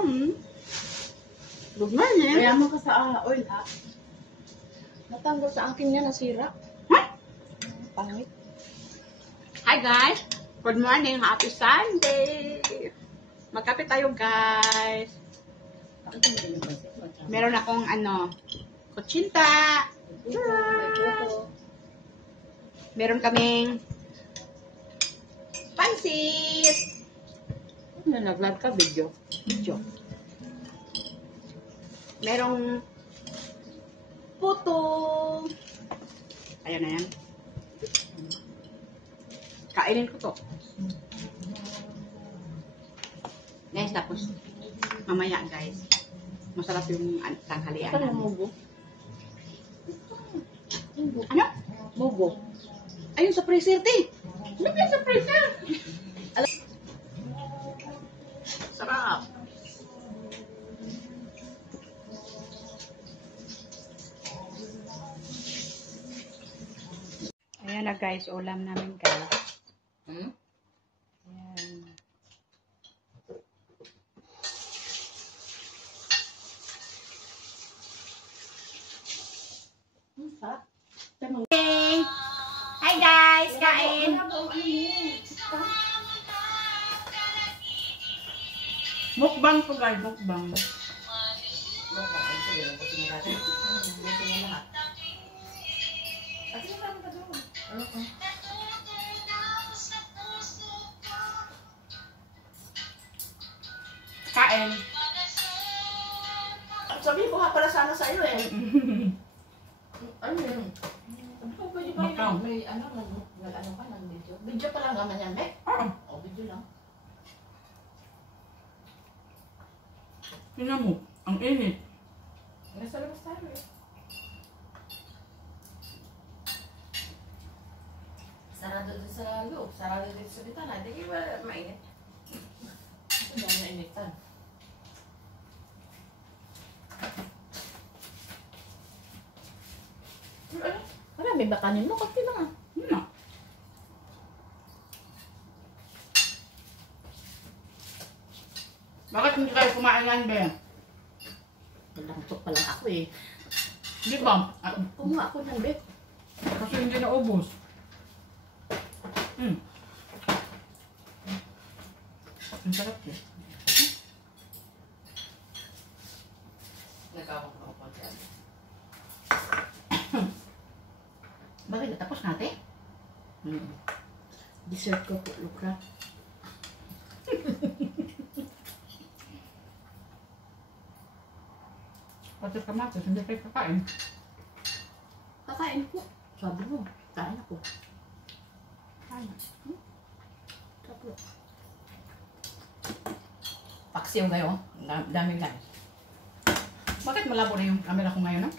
Good morning. Kaya mo ka sa oil, ha? Natanggol sa akin niya, nasira. What? Pangit. Hi guys. Good morning. Happy Sunday. Magkape tayo guys. Meron akong kutsinta. Meron kaming pansit. Nag-live ka, video. Merong puto. Ayan na yan. Kainin ko to. Guys, tapos mamaya guys, masarap yung tanghalian. Ano mugo? Ano? Mugo. Ayun sa freezer, te. Ano ba sa freezer? Sarap. Ayan na guys, ulam namin guys. Ayan. Hey! Hi guys! Kain! Mukbang po guys, mukbang. Kain. Sabi ko nga pala sana sa iyo eh. Ano yun? Pwede ba Bakaw. yun? May ano ka ng video? Video pa lang naman yan, Mek? Oo. O, video lang. Tingnan mo, ang init. Nasa labas tayo eh. Sarado dito sa loob, sarado dito sa bitana. Di ba mainit? Hindi na initan. Marami ba kanin mo? Kunti lang ah. Bakit hindi kayo kumain yan, Ben? Nalantok pa lang ako eh. Di ba? Kumuha ako ng bit. Kasi hindi naubos. Ang sarap eh. Nagkawang ako pa dyan. Bakit natapos natin? Dessert ko po, Lukra. Pati kamatis, hindi kayo kakain. Kakain ko. Sabi mo, kain ako. Kain. Tapos. Paksiw ngayon. Dami guys. Bakit malabo na yung camera ko ngayon, no?